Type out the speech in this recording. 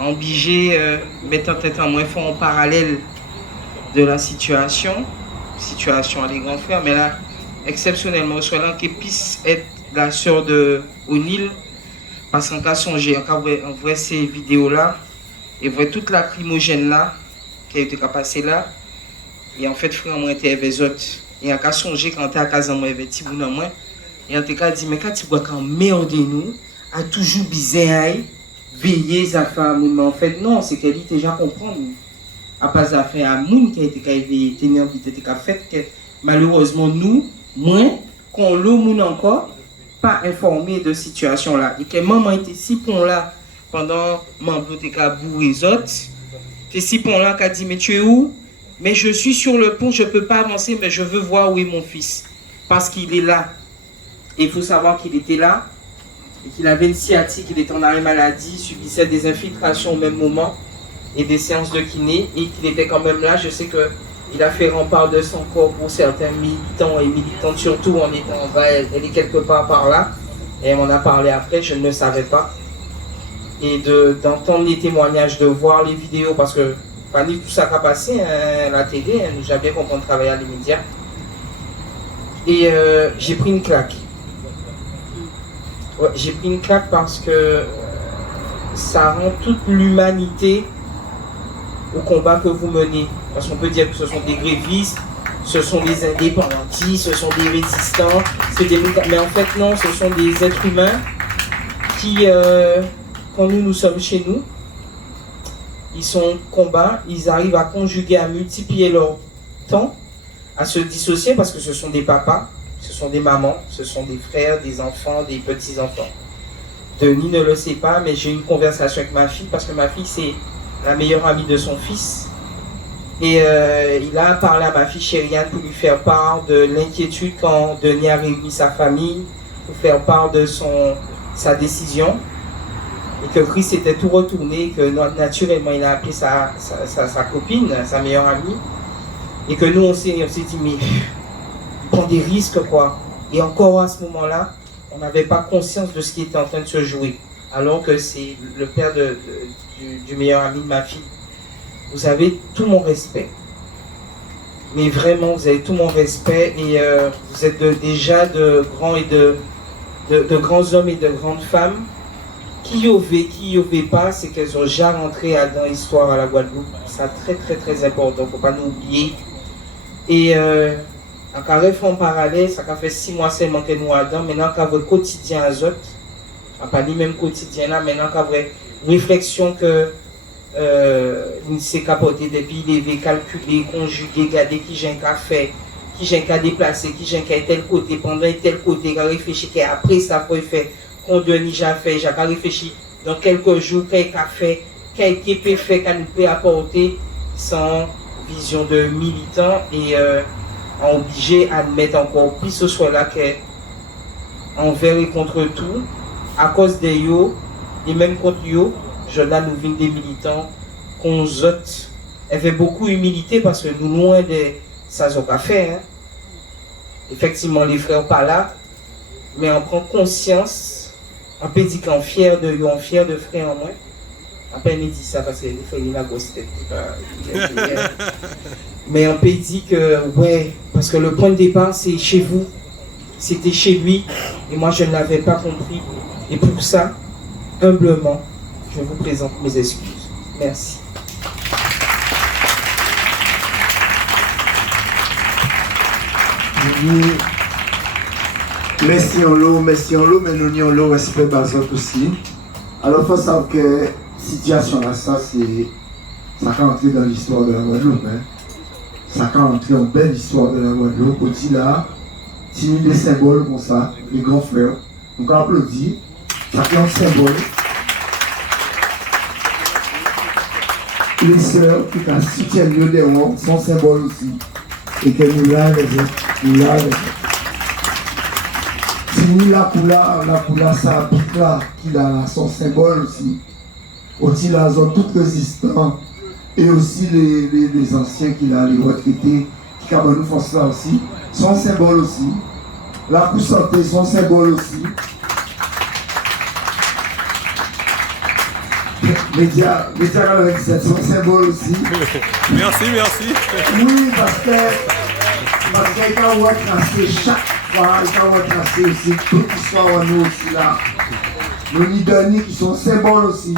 obligé, mettant tête en moins fort en parallèle de la situation à des grands frères, mais là, exceptionnellement, soit là, qui puisse être la sœur de O'Neill, parce qu'en cas songer, on voit ces vidéos-là, et voit toute la lacrymogène-là, qui a été passée là, et en fait, frère, moi, était avec les autres. Et en cas songer, quand t'es à casa, moi, avec Tibou, non, moi, et en tout cas, dit, mais quand tu vois quand merde nous, a toujours bizarre, veiller sa femme, mais en fait, non, c'est qu'elle dit déjà comprendre. À pas à faire à moun qui a été tenir qui a fait que malheureusement nous moins qu'on l'eau moun encore pas informé de situation là et que maman était si pont là pendant maman était qu'à bourrer les autres et si pont là qu'a dit mais tu es où mais je suis sur le pont je peux pas avancer mais je veux voir où est mon fils parce qu'il est là et il faut savoir qu'il était là et qu'il avait une sciatique il était en arrêt maladie subissait des infiltrations au même moment et des séances de kiné et qu'il était quand même là. Je sais qu'il a fait rempart de son corps pour certains militants et militantes, surtout en étant elle est quelque part par là. Et on a parlé après, je ne le savais pas. Et d'entendre les témoignages, de voir les vidéos, parce que pas tout ça qui a passé, hein, la télé, hein, nous a bien compris travailler à les médias. Et j'ai pris une claque. Ouais, j'ai pris une claque parce que ça rend toute l'humanité au combat que vous menez. Parce qu'on peut dire que ce sont des grévistes, ce sont des indépendantistes, ce sont des résistants, mais en fait non, ce sont des êtres humains qui, quand nous sommes chez nous, ils sont combat, ils arrivent à conjuguer, à multiplier leur temps, à se dissocier parce que ce sont des papas, ce sont des mamans, ce sont des frères, des enfants, des petits-enfants. Denis ne le sait pas, mais j'ai eu une conversation avec ma fille parce que ma fille c'est la meilleure amie de son fils. Et il a parlé à ma fille Chériane pour lui faire part de l'inquiétude quand Denis a réuni sa famille, pour faire part de sa décision. Et que Chris était tout retourné, que naturellement il a appelé sa copine, sa meilleure amie. Et que nous on s'est dit, mais il prend des risques quoi. Et encore à ce moment-là, on n'avait pas conscience de ce qui était en train de se jouer. Alors que c'est le père du meilleur ami de ma fille. Vous avez tout mon respect. Mais vraiment, vous avez tout mon respect et vous êtes déjà de grands et de grands hommes et de grandes femmes qui y avait pas, c'est qu'elles sont déjà rentrées dans l'histoire à la Guadeloupe. C'est très très très important, il ne faut pas nous oublier. Et en carré en parallèle, ça a fait 6 mois seulement que nous avons, maintenant qu'à votre quotidien à autres, pas ni même quotidien là, maintenant qu'à vraie réflexion que nous s'est capoté depuis lever, calculer, conjuguer, regarder qui j'ai qu'à faire, qui j'ai qu'à déplacer, qui j'ai qu'à tel côté, pendant tel côté, qu'à réfléchir, qu'après ça peut faire, qu'on Denis j'ai fait, j'ai qu'à réfléchir dans quelques jours, qu'à faire, qu'a peut faire, qu'à nous peut apporter sans vision de militant et obligé à mettre encore plus ce soit là qu'envers et contre tout, à cause des yo, et même contre yo, je là nous venons des militants qu'on zote. Elle fait beaucoup humilité parce que nous loin de ça qu'on a fait. Hein. Effectivement, les frères pas là, mais on prend conscience, on peut dire qu'on est fier de yo, on fier de frères en moins. Après, il dit ça parce que les frères, il a grosse tête. Mais on peut dire que, ouais, parce que le point de départ, c'est chez vous. C'était chez lui, et moi, je ne l'avais pas compris. Et pour ça, humblement, je vous présente mes excuses. Merci. Merci en l'eau, mais nous n'y avons le respect basant aussi. Alors, il faut savoir que situation là, ça peut entrer dans l'histoire de la Guadeloupe. Hein. Ça peut entrer en belle histoire de la Guadeloupe. On dit là, si nous des symboles comme ça, les grands frères, donc on applaudit, ça fait un symbole. Les sœurs qui soutiennent le Léon sont symboles aussi. Et que nous l'avons, Si nous la coula, ça pique là, qui a son symbole aussi. Aussi la zone toute résistante. Et aussi les anciens qui a les retraités, qui nous font ça aussi, son symbole aussi. La coup santé, son symbole aussi. Média 97 sont symboles aussi. Merci. Oui, parce qu'il va retracer chaque fois, il va retracer aussi toute l'histoire en nous aussi là. Nos Nidoni qui sont symboles aussi.